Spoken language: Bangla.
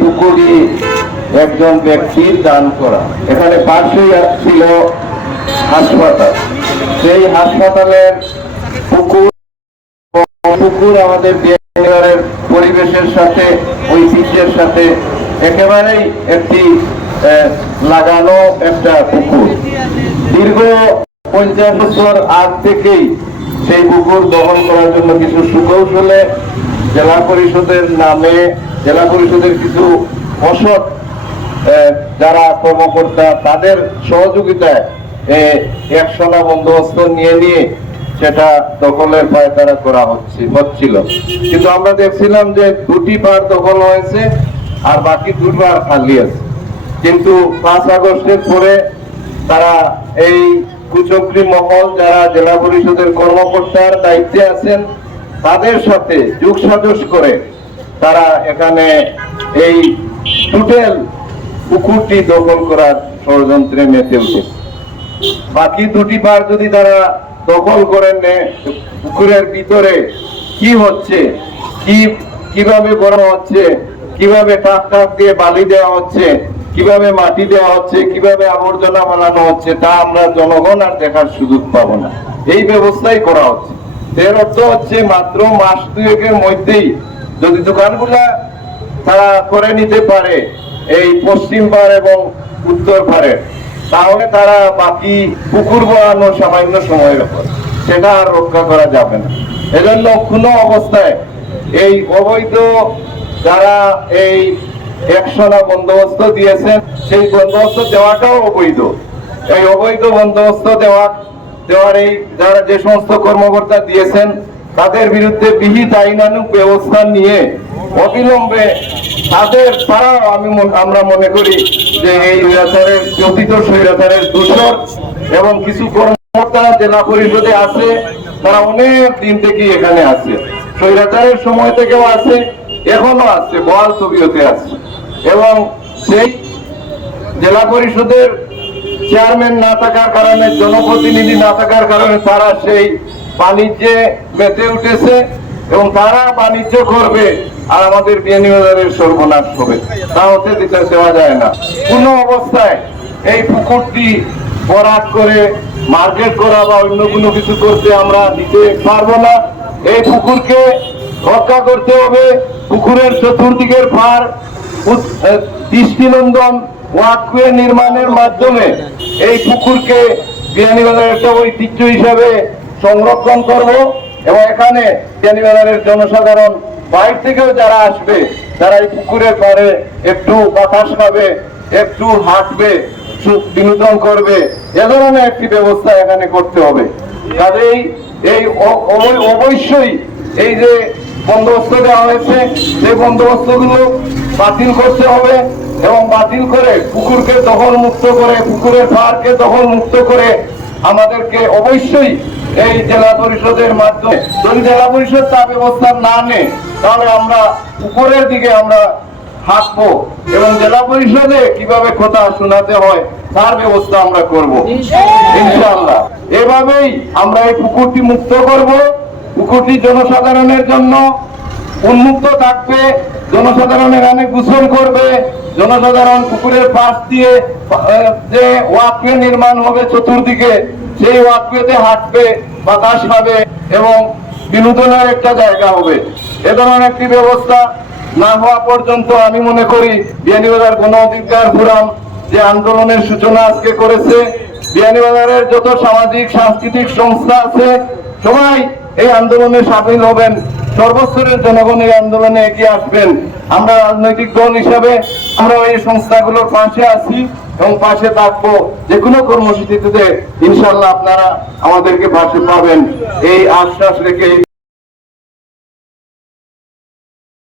পুকুরি একজন ব্যক্তির দান করা। এখানে পাশেই ছিল হাসপাতাল। সেই হাসপাতালের পুকুর পুকুর আমাদের বিহারের পরিবেশের সাথে, ঐতিহ্যের সাথে একেবারেই একটি লাগানো একটা পুকুর। দীর্ঘ পঞ্চাশ বছর আগ থেকেই সেই পুকুর দখল করার জন্য কিছু সুকৌশলে জেলা পরিষদের নামে জেলা পরিষদের কিছু অসৎ যারা কর্মকর্তা তাদের সহযোগিতায় এ, একশোনা বন্দোবস্ত নিয়ে নিয়ে সেটা দখলের পায়তারা করা হচ্ছে হচ্ছিল। কিন্তু আমরা দেখছিলাম যে দুটি বার দখল হয়েছে আর বাকি দুবার খালি আছে। কিন্তু পাঁচ আগস্টের পরে তারা এই কুচক্রি মহল যারা জেলা পরিষদের কর্মকর্তার দায়িত্বে আছেন তাদের সাথে যুগ সাজস করে তারা এখানে এই টোটাল পুকুরটি দখল করার ষড়যন্ত্রে মেতে উঠেছে বাকি দুটি বার যদি তারা দখল করেন পুকুরের ভিতরে কি হচ্ছে, কি, কীভাবে বড় হচ্ছে, কীভাবে টাক টাক দিয়ে বালি দেওয়া হচ্ছে, কীভাবে মাটি দেওয়া হচ্ছে, কীভাবে আবর্জনা বানানো হচ্ছে, তা আমরা জনগণ আর দেখার সুযোগ পাবো না। এই ব্যবস্থাই করা হচ্ছে। এর অর্থ হচ্ছে মাত্র মাস দুয়েকের মধ্যেই যদি দোকানগুলা তারা করে নিতে পারে, এই পশ্চিম পার এবং উত্তর পারে তাহলে তারা বাকি পুকুর বানানো সামান্য সময়ের ব্যাপার সেটা আর রক্ষা করা যাবে না। এজন্য কোনো অবস্থায় এই অবৈধ যারা এই একশোনা বন্দোবস্ত দিয়েছেন, সেই বন্দোবস্ত দেওয়াটাও অবৈধ। এই অবৈধ বন্দোবস্ত দেওয়া দেওয়ার এই যারা যে সমস্ত কর্মকর্তা দিয়েছেন, তাদের বিরুদ্ধে বিহিত আইনানুক ব্যবস্থা নিয়ে অবিলম্বে তাদের ছাড়াও আমি আমরা মনে করি যে এই স্বৈরাচারের কথিত স্বৈরাচারের দূষণ এবং কিছু কর্মকর্তা জেলা পরিষদে আছে, তারা অনেক দিন থেকে এখানে আছে। স্বৈরাচারের সময় থেকেও আছে, এখনও আছে, বহাল তবিয়তে আছে। এবং সেই জেলা পরিষদের চেয়ারম্যান না থাকার কারণে, জনপ্রতিনিধি না থাকার কারণে তারা সেই বাণিজ্যে মেতে উঠেছে এবং তারা বাণিজ্য করবে আর আমাদের বিনিয়োগের সর্বনাশ হবে। তা হতে দিতে দেওয়া যায় না। কোনো অবস্থায় এই পুকুরটি বরাদ করে মার্কেট করা বা অন্য কোনো কিছু করতে আমরা দিতে পারব না। এই পুকুরকে রক্ষা করতে হবে। পুকুরের চতুর্দিকের পার দৃষ্টিনন্দন ওয়াকওয়ে নির্মাণের মাধ্যমে এই পুকুরকে বিয়ানীবাজারের একটা ঐতিহ্য হিসাবে সংরক্ষণ করব এবং এখানে বিয়ানীবাজারের জনসাধারণ বাইরে থেকেও যারা আসবে, তারা এই পুকুরের পাড়ে একটু বাতাস পাবে, একটু হাঁটবে বিনোদন করবে, এ ধরনের একটি ব্যবস্থা এখানে করতে হবে। কাজেই এই অবশ্যই এই যে বন্দোবস্ত দেওয়া হয়েছে, সেই বন্দোবস্তগুলো বাতিল করতে হবে। এবং বাতিল করে পুকুরকে দখল মুক্ত করে পুকুরের পাড়কে দখল মুক্ত করে আমাদেরকে অবশ্যই এই জেলা পরিষদের মাধ্যমে যদি জেলা পরিষদ তা ব্যবস্থা না নেয় তাহলে আমরা উপরের দিকে আমরা হাঁটবো এবং জেলা পরিষদে কীভাবে কথা শোনাতে হয় তার ব্যবস্থা আমরা করব। ইনশাআল্লাহ। এভাবেই আমরা এই পুকুরটি মুক্ত করব। পুকুরটি জনসাধারণের জন্য উন্মুক্ত থাকবে। জনসাধারণ এখানে গোসল করবে, জনসাধারণ পুকুরের পাশ দিয়ে যে ওয়াকওয়ে নির্মাণ হবে চতুর্দিকে, সেই ওয়াকওয়েতে হাঁটবে, বাতাস পাবে এবং বিনোদনের একটা জায়গা হবে। এ ধরনের একটি ব্যবস্থা না হওয়া পর্যন্ত আমি মনে করি বিয়ানীবাজার গণ অধিকার ফোরাম যে আন্দোলনের সূচনা আজকে করেছে, বিয়ানীবাজারের যত সামাজিক, সাংস্কৃতিক সংস্থা আছে, সবাই এই আন্দোলনে সামিল হবেন। সর্বস্তরের জনগণ এই আন্দোলনে এগিয়ে আসবেন। আমরা রাজনৈতিক দল হিসাবে আমরা এই সংস্থাগুলোর পাশে আছি এবং পাশে থাকব। যে কোনো কর্মসূচিতে ইনশাল্লাহ আপনারা আমাদেরকে পাশে পাবেন। এই আশ্বাস রেখে